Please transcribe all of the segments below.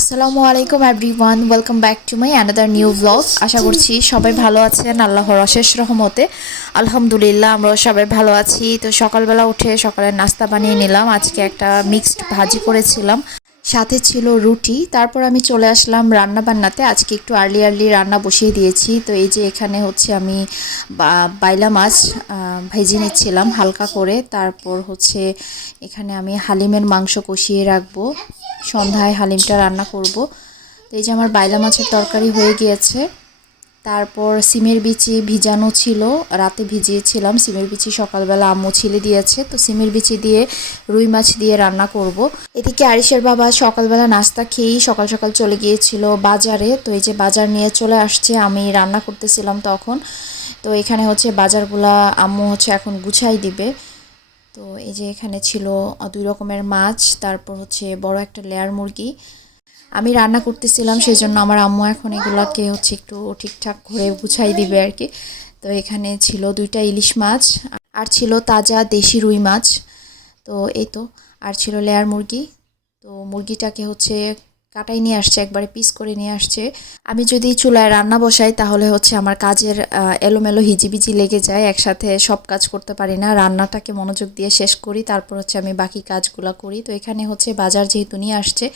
আসসালামু আলাইকুম everyone welcome back to my another new blog আশা করছি সবাই ভালো আছেন, আল্লাহর অশেষ রহমতে। আলহামদুলিল্লাহ, আমরাও সবাই ভালো আছি। তো সকালবেলা উঠে সকালের নাস্তা বানিয়ে নিলাম। আজকে একটা মিক্সড ভাজি করেছিলাম। সাথে ছিল রুটি। তারপর আমি চলে আসলাম রান্না বান্নাতে আজকে একটু আর্লি আর্লি রান্না বসিয়ে দিয়েছি। তো এই যে এখানে হচ্ছে আমি বাইলা মাছ ভেজে নিচ্ছিলাম হালকা করে। তারপর হচ্ছে এখানে আমি হালিমের মাংস কষিয়ে রাখব। সন্ধ্যায় হালিমটা রান্না করব। তো এই যে আমার বাইলা মাছের তরকারি হয়ে গিয়েছে। তারপর সিমের বিচি ভিজানো ছিল, রাতে ভিজিয়েছিলাম। সিমের বিচি সকালবেলা আম্মু ছিলে দিয়েছে, তো সিমের বিচি দিয়ে রুই মাছ দিয়ে রান্না করব। এদিকে আরিসের বাবা সকালবেলা নাস্তা খেয়েই সকাল সকাল চলে গিয়েছিল বাজারে। তো এই যে বাজার নিয়ে চলে আসছে, আমি রান্না করতেছিলাম তখন। তো এখানে হচ্ছে বাজারগুলা আম্মু হচ্ছে এখন গুছাই দিবে। তো এই যে এখানে ছিল দুই রকমের মাছ, তারপর হচ্ছে বড় একটা লেয়ার মুরগি। আমি রান্না করতেছিলাম সেই জন্য আমার আম্মু এখন এগুলোকে হচ্ছে একটু ঠিকঠাক করে গুছাই দিবে আর কি তো এখানে ছিল দুইটা ইলিশ মাছ, আর ছিল তাজা দেশি রুই মাছ। তো এই তো, আর ছিল লেয়ার মুরগি। তো মুরগিটাকে হচ্ছে কাটাই নিয়ে আসছে, একবারে পিস করে নিয়ে আসছে। আমি যদি চুলায় রান্না বসাই, তাহলে হচ্ছে আমার কাজের এলোমেলো হিজিবিজি লেগে যায়, একসাথে সব কাজ করতে পারি না। রান্নাটাকে মনোযোগ দিয়ে শেষ করি, তারপর হচ্ছে আমি বাকি কাজগুলো করি। তো এখানে হচ্ছে বাজার যেহেতু নিয়ে আসছে,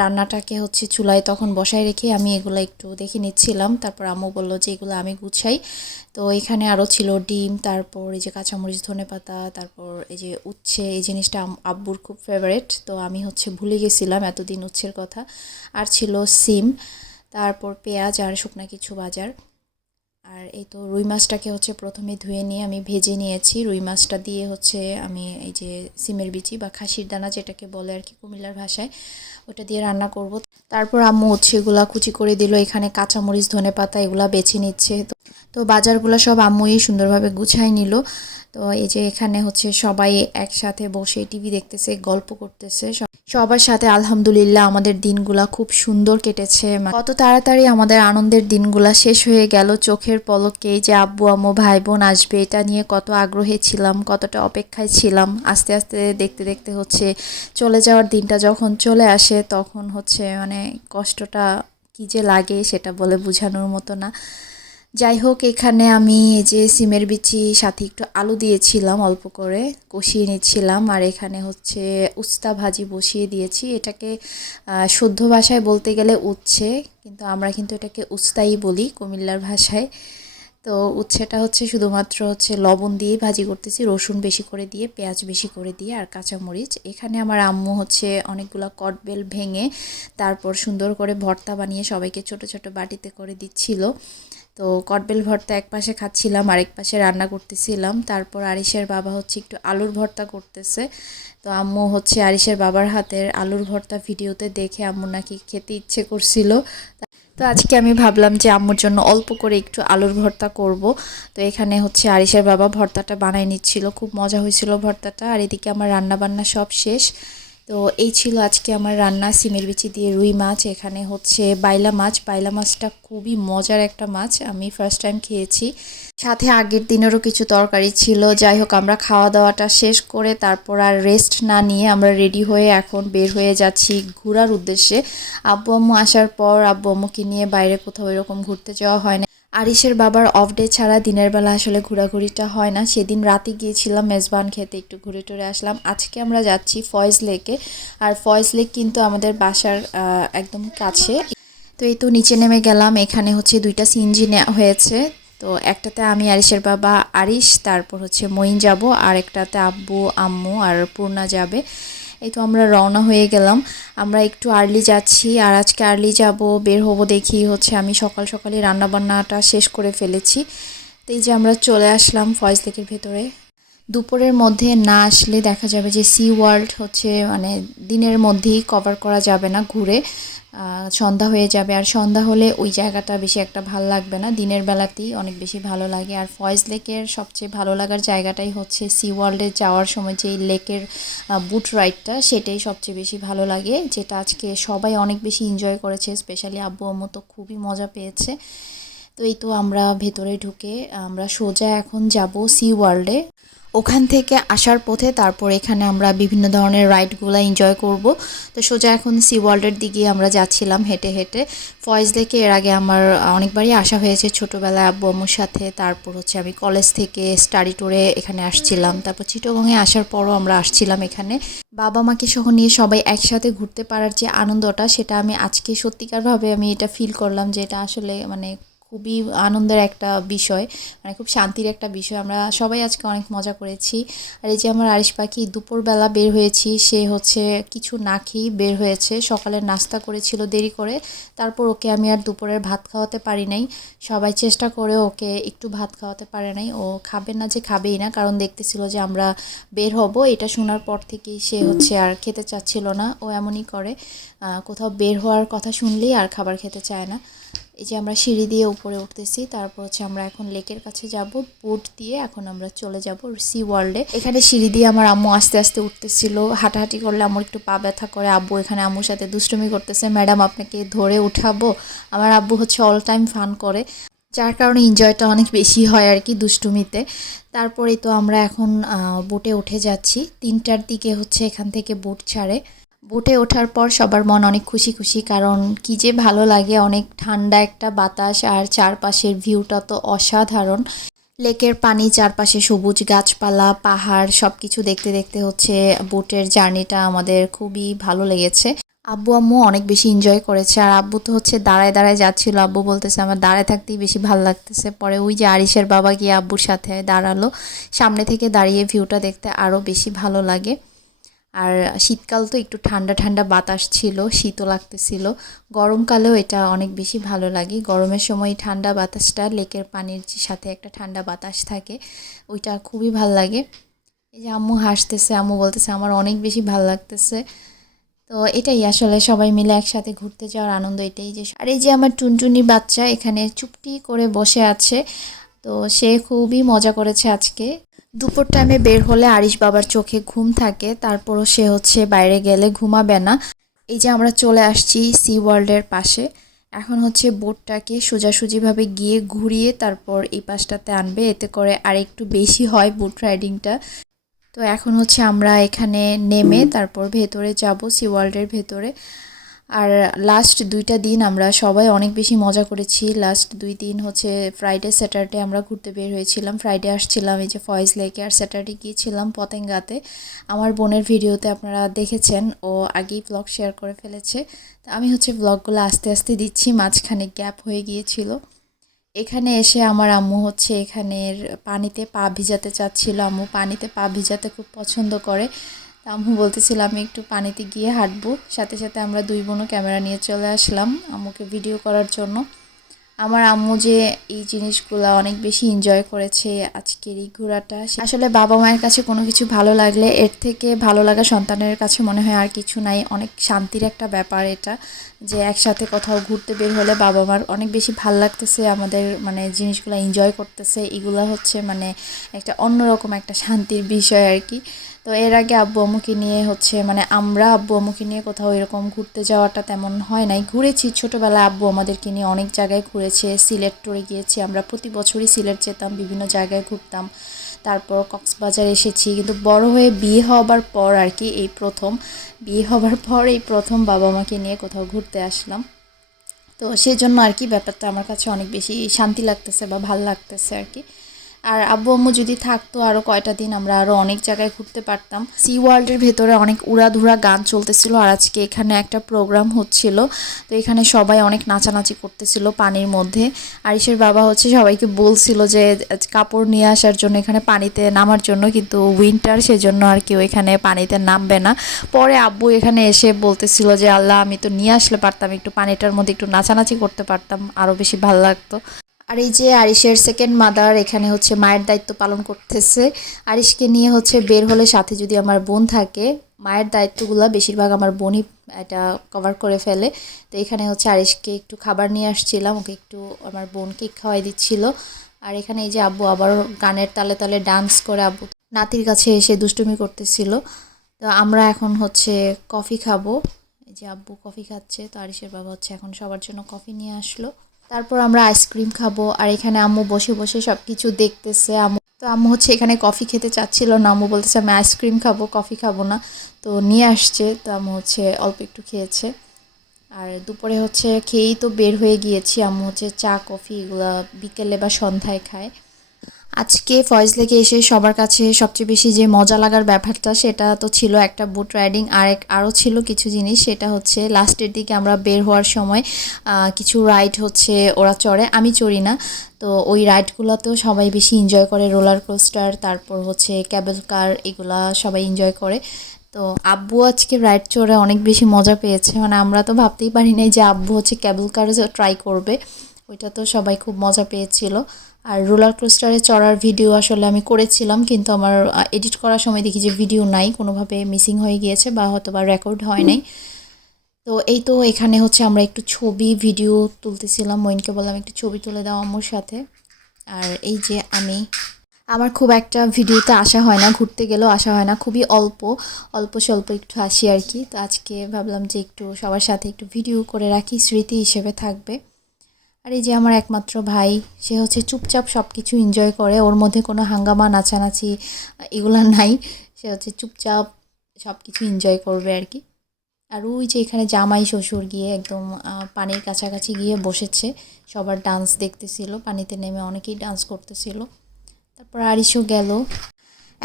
রান্নাটাকে হচ্ছে চুলায় তখন বসায় রেখে আমি এগুলো একটু দেখে নিচ্ছিলাম। তারপর আম্মু বলল যে, এগুলো আমি গুছাই। তো এখানে আরও ছিল ডিম, তারপর এই যে কাঁচামরিচ, ধনে পাতা, তারপর এই যে উচ্ছে, এই জিনিসটা আব্বুর খুব ফেভারেট তো আমি হচ্ছে ভুলে গেছিলাম এতদিন উচ্ছের কথা। আর ছিল সিম, তারপর পেঁয়াজ আর শুকনা কিছু বাজার। আর এই তো রুই মাছটাকে হচ্ছে প্রথমে ধুয়ে নিয়ে আমি ভেজে নিয়েছি। রুই মাছটা দিয়ে হচ্ছে আমি এই যে সিমের বিচি বা খাসির দানা যেটাকে বলে আর কি কুমিল্লার ভাষায়, ওটা দিয়ে রান্না করব। তারপর আম্মু হচ্ছে এগুলা কুচি করে দিল, এখানে কাঁচামরিচ ধনে পাতা এগুলা বেছে নিচ্ছে। তো বাজারগুলো সব আম্মুই সুন্দরভাবে গুছাই নিল। তো এই যে এখানে হচ্ছে সবাই একসাথে বসে টিভি দেখতেছে, গল্প করতেছে। সবার সাথে আলহামদুলিল্লাহ আমাদের দিনগুলা খুব সুন্দর কেটেছে। কত তাড়াতাড়ি আমাদের আনন্দের দিনগুলা শেষ হয়ে গেল। চোখের পলকেই যে আব্বু, আম্মু ভাই বোন আসবে, এটা নিয়ে কত আগ্রহে ছিলাম, কতটা অপেক্ষায় ছিলাম। আস্তে আস্তে দেখতে দেখতে হচ্ছে চলে যাওয়ার দিনটা যখন চলে আসে, তখন হচ্ছে মানে কষ্টটা কী যে লাগে সেটা বলে বোঝানোর মতো না। যাই হোক এখানে আমি এই যে সিমের বিচি সাথে একটু আলু দিয়েছিলাম, অল্প করে কষিয়ে নিচ্ছিলাম। আর এখানে হচ্ছে উস্তা ভাজি বসিয়ে দিয়েছি। এটাকে শুদ্ধ ভাষায় বলতে গেলে উচ্ছে, কিন্তু আমরা কিন্তু এটাকে উস্তাই বলি কুমিল্লার ভাষায়। তো উচ্ছেটা হচ্ছে শুধুমাত্র হচ্ছে লবণ দিয়ে ভাজি করতেছি, রসুন বেশি করে দিয়ে, পেঁয়াজ বেশি করে দিয়ে আর কাঁচামরিচ। এখানে আমার আম্মু হচ্ছে অনেকগুলো কটবেল ভেঙে তারপর সুন্দর করে ভর্তা বানিয়ে সবাইকে ছোট ছোট বাটিতে করে দিচ্ছিল। তো কটবেল ভর্তা এক পাশে খাচ্ছিলাম, আরেক পাশে রান্না করতেছিলাম। তারপর আরিসের বাবা হচ্ছে একটু আলুর ভর্তা করতেছে। তো আম্মু হচ্ছে আরিসের বাবার হাতের আলুর ভর্তা ভিডিওতে দেখে আম্মু নাকি খেতে ইচ্ছে করছিল। তো আজকে আমি ভাবলাম যে আম্মুর জন্য অল্প করে একটু আলুর ভর্তা করব। তো এখানে হচ্ছে আরিসের বাবা ভর্তাটা বানাই নিচ্ছিল। খুব মজা হয়েছিল ভর্তাটা। আর এদিকে আমার রান্না বান্না সব শেষ। তো এই ছিল আজকে আমার রান্না, সিমের বিচি দিয়ে রুই মাছ। এখানে হচ্ছে বাইলা মাছ। বাইলা মাছটা খুবই মজার একটা মাছ। আমি ফার্স্ট টাইম খেয়েছি। সাথে আগের দিনেরও কিছু তরকারি ছিল। যাই হোক, আমরা খাওয়া দাওয়াটা শেষ করে তারপর আর রেস্ট না নিয়ে আমরা রেডি হয়ে এখন বের হয়ে যাচ্ছি ঘোরার উদ্দেশ্যে। আব্বু আম্মু আসার পর আব্বু আম্মুকে নিয়ে বাইরে কোথাও এরকম ঘুরতে যাওয়া হয় না। আরিসের বাবার অফ ডে ছাড়া দিনের বেলা আসলে ঘোরাঘুরিটা হয় না। সেদিন রাতে গিয়েছিলাম মেজবান খেতে, একটু ঘুরে টুরে আসলাম। আজকে আমরা যাচ্ছি ফয়েজ লেকে। আর ফয়েজ লেক কিন্তু আমাদের বাসার একদম কাছে। তো এই তো নিচে নেমে গেলাম। এখানে হচ্ছে দুইটা সিনজি নেওয়া হয়েছে। তো একটাতে আমি, আরিশের বাবা আরিশ, তারপর হচ্ছে মইন যাব। আর একটাতে আব্বু, আম্মু আর পূর্ণা যাবে। এই তো আমরা রওনা হয়ে গেলাম। আমরা একটু আর্লি যাচ্ছি আর আজকে আর্লি যাব, বের হব দেখি হচ্ছে আমি সকাল সকালে রান্নাবান্নাটা শেষ করে ফেলেছি। তো এই যে আমরা চলে আসলাম ফয়েজ লেকের ভেতরে। দুপুরের মধ্যে না আসলে দেখা যাবে যে সি ওয়ার্ল্ড হচ্ছে মানে দিনের মধ্যেই কভার করা যাবে না ঘুরে। সন্ধ্যা হয়ে যাবে। আর সন্ধ্যা হলে ওই জায়গাটা বেশি একটা ভালো লাগবে না। দিনের বেলাতেই অনেক বেশি ভালো লাগে। আর ফয়েজ লেকের সবচেয়ে ভালো লাগার জায়গাটাই হচ্ছে সি ওয়ার্ল্ডে যাওয়ার সময় যে লেকের বুট রাইডটা সেটাই সবচেয়ে বেশি ভালো লাগে। যেটা আজকে সবাই অনেক বেশি এনজয় করেছে। স্পেশালি আব্বু আম্মু তো খুবই মজা পেয়েছে। তো এই তো আমরা ভেতরে ঢুকে আমরা সোজা এখন যাব সি ওয়ার্ল্ডে ওখান থেকে আসার পথে তারপর এখানে আমরা বিভিন্ন ধরনের রাইডগুলো এনজয় করব। তো সোজা এখন সি ওয়ার্ল্ডের দিকে আমরা যাচ্ছিলাম হেঁটে হেঁটে। ফয়েজ লেকে এর আগে আমার অনেকবারই আসা হয়েছে ছোটোবেলায় আব্বু আম্মুর সাথে। তারপর হচ্ছে আমি কলেজ থেকে স্টাডি ট্যুরে এখানে আসছিলাম। তারপর চিটগংয়ে আসার পরও আমরা আসছিলাম এখানে। বাবা মাকে সহ নিয়ে সবাই একসাথে ঘুরতে পারার যে আনন্দটা, সেটা আমি আজকে সত্যিকারভাবে আমি এটা ফিল করলাম যে এটা আসলে মানে খুবই আনন্দের একটা বিষয় মানে খুব শান্তির একটা বিষয়। আমরা সবাই আজকে অনেক মজা করেছি। আর এই যে আমার আরিশ পাখি, দুপুরবেলা বের হয়েছি, সে হচ্ছে কিছু না খেয়েই বের হয়েছে। সকালের নাস্তা করেছিল দেরি করে, তারপর ওকে আমি আর দুপুরের ভাত খাওয়াতে পারি নাই। সবাই চেষ্টা করে ওকে একটু ভাত খাওয়াতে পারে নাই। ও খাবে না যে খাবেই না, কারণ দেখতেছিল যে আমরা বের হব। এটা শোনার পর থেকেই সে হচ্ছে আর খেতে চাচ্ছিল না। ও এমনই করে কোথাও বের হওয়ার কথা শুনলেই আর খাবার খেতে চায় না। এই যে আমরা সিঁড়ি দিয়ে উপরে উঠতেছি, তারপর হচ্ছে আমরা এখন লেকের কাছে যাব, বোট দিয়ে এখন আমরা চলে যাব সি ওয়ার্ল্ডে। এখানে সিঁড়ি দিয়ে আমার আম্মু আস্তে আস্তে উঠতেছিল, হাঁটাহাঁটি করলে আমার একটু পা ব্যথা করে। আব্বু এখানে আম্মুর সাথে দুষ্টুমি করতেছে, ম্যাডাম, আপনাকে ধরে উঠাবো। আমার আব্বু হচ্ছে অল টাইম ফান করে, যার কারণে এনজয়টা অনেক বেশি হয় আর কি দুষ্টুমিতে। তারপরেই তো আমরা এখন বোটে উঠে যাচ্ছি। তিনটার দিকে হচ্ছে এখান থেকে বোট ছাড়ে। বোটে ওঠার পর সবার মন অনেক খুশি খুশি, কারণ কি যে ভালো লাগে। অনেক ঠান্ডা একটা বাতাস আর চারপাশের ভিউটা তো অসাধারণ। লেকের পানি, চারপাশে সবুজ গাছপালা, পাহাড় সব কিছু দেখতে দেখতে হচ্ছে বোটের জার্নিটা আমাদের খুবই ভালো লেগেছে। আব্বু আম্মু অনেক বেশি এনজয় করেছে। আর আব্বু তো হচ্ছে দাঁড়ায় দাঁড়ায় যাচ্ছিল। আব্বু বলতেছে, আমার দাঁড়ায় থাকতেই বেশি ভালো লাগতেছে। পরে ওই যে আরিসের বাবা গিয়ে আব্বুর সাথে দাঁড়াল। সামনে থেকে দাঁড়িয়ে ভিউটা দেখতে আরও বেশি ভালো লাগে। আর শীতকাল তো একটু ঠান্ডা ঠান্ডা বাতাস ছিল, শীতও লাগতেছিল। গরমকালেও এটা অনেক বেশি ভালো লাগে। গরমের সময় ঠান্ডা বাতাসটা, লেকের পানির সাথে একটা ঠান্ডা বাতাস থাকে, ওইটা খুবই ভালো লাগে। এই যে আম্মু হাসতেছে, আম্মু বলতেছে, আমার অনেক বেশি ভালো লাগতেছে। তো এটাই আসলে সবাই মিলে একসাথে ঘুরতে যাওয়ার আনন্দ, এটাই যে আর এই যে আমার টুনটুনি বাচ্চা এখানে চুপটি করে বসে আছে, তো সে খুবই মজা করেছে আজকে। দুপুর টাইমে বের হলে আরিশ বাবার চোখে ঘুম থাকে, তারপরও সে হচ্ছে বাইরে গেলে ঘুমাবে না। এই যে আমরা চলে আসছি সি ওয়ার্ল্ডের পাশে। এখন হচ্ছে বোটটাকে সোজাসুজিভাবে গিয়ে ঘুরিয়ে তারপর এই পাশটাতে আনবে। এতে করে আর একটু বেশি হয় বোট রাইডিংটা তো এখন হচ্ছে আমরা এখানে নেমে তারপর ভেতরে যাব সি ওয়ার্ল্ডের ভেতরে। আর লাস্ট দুইটা দিন আমরা সবাই অনেক বেশি মজা করেছি। লাস্ট দুই দিন হচ্ছে ফ্রাইডে স্যাটারডে আমরা ঘুরতে বের হয়েছিলাম। ফ্রাইডে আসছিলাম এই যে ফয়েজ লেকে আর স্যাটারডে গিয়েছিলাম পতেঙ্গাতে। আমার বোনের ভিডিওতে আপনারা দেখেছেন, ও আগেই ব্লগ শেয়ার করে ফেলেছে। তো আমি হচ্ছে ব্লগগুলো আস্তে আস্তে দিচ্ছি, মাঝখানে গ্যাপ হয়ে গিয়েছিল। এখানে এসে আমার আম্মু হচ্ছে এখানের পানিতে পা ভিজাতে চাচ্ছিল। আম্মু পানিতে পা ভিজাতে খুব পছন্দ করে। আম্মু বলতেছিল, আমি একটু পানিতে গিয়ে হাঁটবো। সাথে সাথে আমরা দুই বোনও ক্যামেরা নিয়ে চলে আসলাম আম্মুকে ভিডিও করার জন্য। আমার আম্মু যে এই জিনিসগুলো অনেক বেশি এনজয় করেছে আজকের এই ঘোরাটা আসলে বাবা মায়ের কাছে কোনো কিছু ভালো লাগলে এর থেকে ভালো লাগা সন্তানের কাছে মনে হয় আর কিছু নাই। অনেক শান্তির একটা ব্যাপার এটা, যে একসাথে কোথাও ঘুরতে বের হলে বাবা মার অনেক বেশি ভালো লাগতেছে, আমাদের মানে জিনিসগুলো এনজয় করতেছে। এগুলো হচ্ছে মানে একটা অন্যরকম একটা শান্তির বিষয় আর কি। তো এর আগে আব্বু আম্মুকে নিয়ে হচ্ছে মানে আমরা আব্বু আম্মুকে নিয়ে কোথাও এরকম ঘুরতে যাওয়াটা তেমন হয় নাই। ঘুরেছি, ছোটোবেলায় আব্বু আমাদেরকে নিয়ে অনেক জায়গায় ঘুরেছে। সিলেট টুরে গিয়েছি আমরা প্রতি বছরই সিলেট যেতাম, বিভিন্ন জায়গায় ঘুরতাম। তারপর কক্সবাজার এসেছি, কিন্তু বড় হয়ে বিয়ে হবার পর আর কি এই প্রথম, বিয়ে হবার পর এই প্রথম বাবা মাকে নিয়ে কোথাও ঘুরতে আসলাম। তো সেই জন্য আর কি ব্যাপারটা আমার কাছে অনেক বেশি শান্তি লাগতেছে বা ভালো লাগতেছে আর কি। আর আব্বু আম্মু যদি থাকতো আরও কয়টা দিন আমরা আরও অনেক জায়গায় ঘুরতে পারতাম। সি ওয়ার্ল্ডের ভেতরে অনেক উড়াধুরা গান চলতেছিল আর আজকে এখানে একটা প্রোগ্রাম হচ্ছিল। তো এখানে সবাই অনেক নাচানাচি করতেছিল পানির মধ্যে। আরিসের বাবা হচ্ছে সবাইকে বলছিল যে, কাপড় নিয়ে আসার জন্য এখানে পানিতে নামার জন্য, কিন্তু উইন্টার সেজন্য আর কেউ এখানে পানিতে নামবে না। পরে আব্বু এখানে এসে বলতেছিল যে, আল্লাহ, আমি তো নিয়ে আসলে পারতাম, একটু পানিটার মধ্যে একটু নাচানাচি করতে পারতাম আরও বেশি ভালো লাগতো। আর এই যে আরিশের সেকেন্ড মাদার এখানে হচ্ছে মায়ের দায়িত্ব পালন করতেছে। আরিশকে নিয়ে হচ্ছে বের হলে সাথে যদি আমার বোন থাকে, মায়ের দায়িত্বগুলো বেশিরভাগ আমার বোনই এটা কভার করে ফেলে। তো এখানে হচ্ছে আরিশকে একটু খাবার নিয়ে আসছিলাম, ওকে একটু আমার বোনকে খাওয়াই দিচ্ছিল। আর এখানে এই যে আব্বু আবার গানের তালে তালে ডান্স করে আব্বু নাতির কাছে এসে দুষ্টুমি করতেছিল। তো আমরা এখন হচ্ছে কফি খাব। যে আব্বু কফি খাচ্ছে, তো আরিশের বাবা হচ্ছে এখন সবার জন্য কফি নিয়ে আসলো। তারপর আমরা আইসক্রিম খাব, আর এখানে আম্মু বসে বসে সব কিছু দেখতেছে। আম্মু, তো আম্মু হচ্ছে এখানে কফি খেতে চাচ্ছিল না। আম্মু বলতেছে, আমি আইসক্রিম খাব, কফি খাব না। তো নিয়ে আসছে, তো আম্মু হচ্ছে অল্প একটু খেয়েছে। আর দুপুরে হচ্ছে খেয়েই তো বের হয়ে গিয়েছি। আম্মু হচ্ছে চা, কফি এগুলো বিকেলে বা সন্ধ্যায় খায়। আজকে ফয়েজ লেগে এসে সবার কাছে সবচেয়ে বেশি যে মজা লাগার ব্যাপারটা, সেটা তো ছিল একটা বুট রাইডিং আর এক আরও ছিল কিছু জিনিস, সেটা হচ্ছে লাস্টের দিকে আমরা বের হওয়ার সময় কিছু রাইড হচ্ছে ওরা চড়ে, আমি চড়ি না। তো ওই রাইডগুলোতেও সবাই বেশি এনজয় করে রোলার কোস্টার তারপর হচ্ছে ক্যাবেল কার এগুলা সবাই এনজয় করে। তো আব্বু আজকে রাইড চড়ে অনেক বেশি মজা পেয়েছে মানে আমরা তো ভাবতেই পারি নাই যে আব্বু হচ্ছে ক্যাবেল কারও ট্রাই করবে। ওইটা তো সবাই খুব মজা পেয়েছিল। আর রোলার কোস্টারে চড়ার ভিডিও আসলে আমি করেছিলাম, কিন্তু আমার এডিট করার সময় দেখি যে ভিডিও নাই, কোনোভাবে মিসিং হয়ে গিয়েছে বা হয়তো বা রেকর্ড হয় নাই। তো এই তো এখানে হচ্ছে আমরা একটু ছবি, ভিডিও তুলতেছিলাম, মইনকে বললাম একটু ছবি তুলে দাও আমার সাথে। আর এই যে আমি, আমার খুব একটা ভিডিওতে আসা হয় না, ঘুরতে গেলেও আসা হয় না, খুবই অল্প অল্প স্বল্প একটু আসি আর কি। তো আজকে ভাবলাম যে একটু সবার সাথে একটু ভিডিও করে রাখি, স্মৃতি হিসেবে থাকবে। আর এই যে আমার একমাত্র ভাই, সে হচ্ছে চুপচাপ সব কিছু এনজয় করে, ওর মধ্যে কোনো হাঙ্গামা, নাচানাচি এগুলো নাই। সে হচ্ছে চুপচাপ সব কিছু এনজয় করবে আর কি। আর ওই যে এখানে জামাই শ্বশুর গিয়ে একদম পানির কাছাকাছি গিয়ে বসেছে। সবার ডান্স দেখতেছিল, পানিতে নেমে অনেকেই ডান্স করতেছিল। তারপর আরিশও গেল।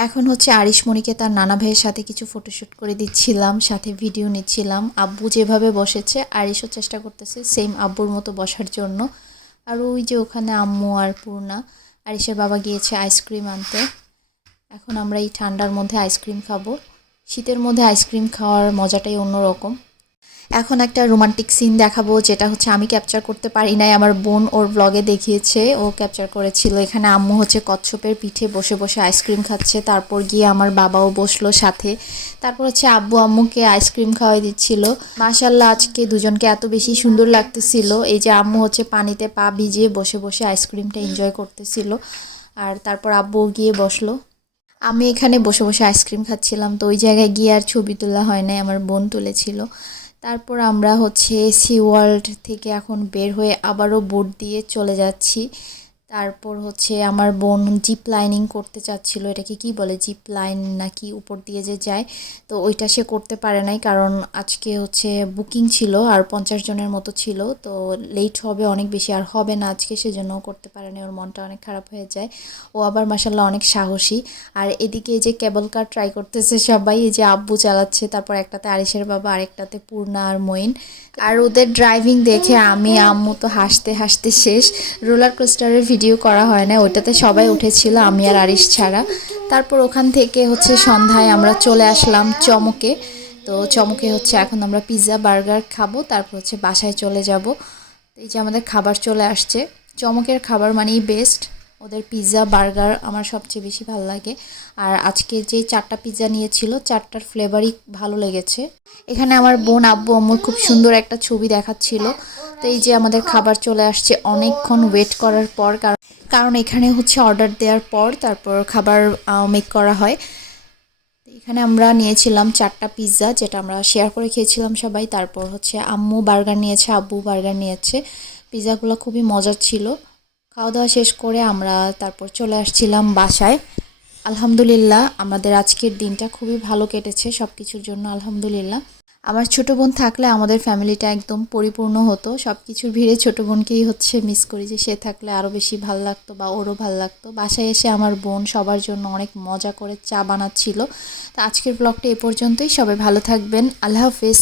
এখন হচ্ছে আরিশমণিকে তার নানা ভাইয়ের সাথে কিছু ফটোশ্যুট করে দিচ্ছিলাম, সাথে ভিডিও নিচ্ছিলাম। আব্বু যেভাবে বসেছে, আরিশও চেষ্টা করতেছে সেম আব্বুর মতো বসার জন্য। আর ওই যে ওখানে আম্মু আর পূর্ণা, আরিশের বাবা গিয়েছে আইসক্রিম আনতে। এখন আমরা এই ঠান্ডার মধ্যে আইসক্রিম খাব। শীতের মধ্যে আইসক্রিম খাওয়ার মজাটাই অন্যরকম। এখন একটা রোমান্টিক সিন দেখাবো, যেটা হচ্ছে আমি ক্যাপচার করতে পারি নাই আমার বোন ওর ব্লগে দেখিয়েছে, ও ক্যাপচার করেছিল। এখানে আম্মু হচ্ছে কচ্ছপের পিঠে বসে বসে আইসক্রিম খাচ্ছে, তারপর গিয়ে আমার বাবাও বসল সাথে। তারপর হচ্ছে আব্বু আম্মুকে আইসক্রিম খাওয়াই দিচ্ছিল। মাশাল্লাহ আজকে দুজনকে এত বেশি সুন্দর লাগতেছিল। এই যে আম্মু হচ্ছে পানিতে পা ভিজিয়ে বসে বসে আইসক্রিমটা এনজয় করতেছিল। আর তারপর আব্বু গিয়ে বসল। আমি এখানে বসে বসে আইসক্রিম খাচ্ছিলাম, তো ওই জায়গায় গিয়ে আর ছবি তোলা হয় নাই, আমার বোন তুলেছিল। তারপর আমরা হচ্ছে সি ওয়ার্ল্ড থেকে এখন বের হয়ে আবারও বোট দিয়ে চলে যাচ্ছি। তারপর হচ্ছে আমার বোন জিপ লাইনিং করতে চাচ্ছিল, এটাকে কি বলে জিপ লাইন নাকি উপর দিয়ে যে যায়, তো ওইটা সে করতে পারে নাই কারণ আজকে হচ্ছে বুকিং ছিল আর পঞ্চাশ জনের মতো ছিল, তো লেট হবে, অনেক বেশি আর হবে না আজকে, সেজন্য করতে পারে না ওর মনটা অনেক খারাপ হয়ে যায়। ও আবার মাসাল্লাহ অনেক সাহসী। আর এদিকে এই যে কেবল কার ট্রাই করতেছে সবাই, এই যে আব্বু চালাচ্ছে, তারপর একটাতে আরিসের বাবা, আরেকটাতে পূর্ণা আর মইন আর ওদের ড্রাইভিং দেখে আমি, আম্মু তো হাসতে হাসতে শেষ। রোলার কোস্টারের ভিডিও করা হয় না ওইটাতে সবাই উঠেছিল, আমি আর আরিস ছাড়া। তারপর ওখান থেকে হচ্ছে সন্ধ্যায় আমরা চলে আসলাম চমকে। তো চমকে হচ্ছে এখন আমরা পিৎজা বার্গার খাব, তারপর হচ্ছে বাসায় চলে যাব। এই যে আমাদের খাবার চলে আসছে। চমকের খাবার মানেই বেস্ট ওদের পিৎজা বার্গার আমার সবচেয়ে বেশি ভালো লাগে। আর আজকে যে চারটা পিৎজা নিয়েছিল, চারটার ফ্লেভারই ভালো লেগেছে। এখানে আমার বোন, আব্বু, আম্মুর খুব সুন্দর একটা ছবি দেখাচ্ছিল। তো এই যে আমাদের খাবার চলে আসছে, অনেকক্ষণ ওয়েট করার পর, কারণ কারণ এখানে হচ্ছে অর্ডার দেওয়ার পর তারপর খাবার মেক করা হয়। এখানে আমরা নিয়েছিলাম চারটা পিৎজা যেটা আমরা শেয়ার করে খেয়েছিলাম সবাই। তারপর হচ্ছে আম্মু বার্গার নিয়েছে, আব্বু বার্গার নিয়েছে। পিৎজাগুলো খুবই মজার ছিল। খাওয়া দাওয়া শেষ করে আমরা তারপর চলে আসছিলাম বাসায়। আলহামদুলিল্লাহ, আমাদের আজকের দিনটা খুবই ভালো কেটেছে সব কিছুর জন্য আলহামদুলিল্লাহ। আমার ছোট বোন থাকলে আমাদের ফ্যামিলিটা একদম পরিপূর্ণ হতো। সব কিছুর ভিড়ে ছোট বোনকেই হচ্ছে মিস করি যে সে থাকলে আরও বেশি ভালো লাগতো বা ওরও ভালো লাগতো। বাসায় এসে আমার বোন সবার জন্য অনেক মজা করে চা বানাচ্ছিল। তো আজকের ব্লগটা এ পর্যন্তই। সবাই ভালো থাকবেন। আল্লাহ হাফিজ।